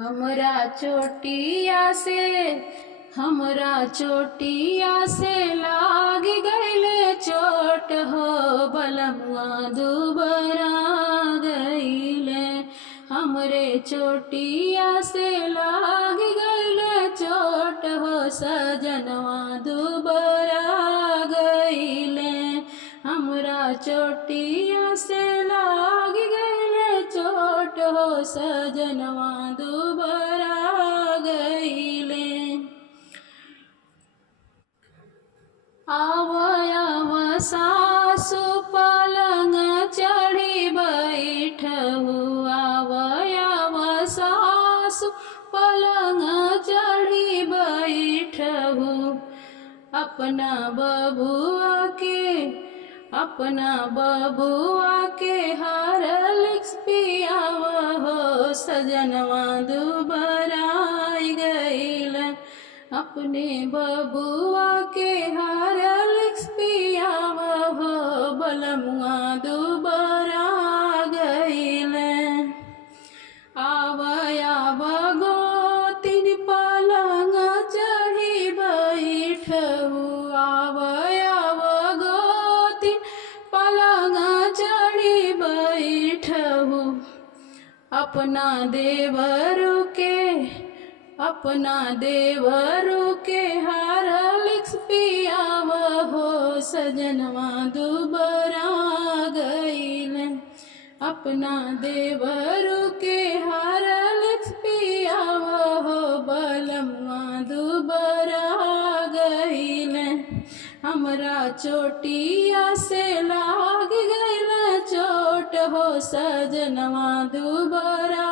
हमरा चोटिया से लाग गइले चोट हो बलमुआ दुबरा गइले। हमरे चोटिया से लाग गइले चोट हो सजनवा दुबरा गइले। हमरा चोटिया से लाग गइले चोट हो सजनवा दुबरा गइले। आव सासु पलंग चढ़ी बैठहु। आव सासु पलंग चढ़ी बैठहु। अपना बबुआ के हॉर्लिक्स पियावहो सजनवा दुबरा गइल। अपने बबुआ के हॉर्लिक्स पियावहो बलमुआ दुबरा गइल। आव गोतिन पलंग चढ़ी बैठहु। आव गोतिन पलंग चढ़ी बैठहु। अपना देवरू के हॉर्लिक्स पियावहो सजनवा दुबरा गइल। अपना देवरू के हॉर्लिक्स पियावहो बलमुआ दुबरा गइल। हमरा चोटिया से लाग गइल चोट हो सजनवा दुबरा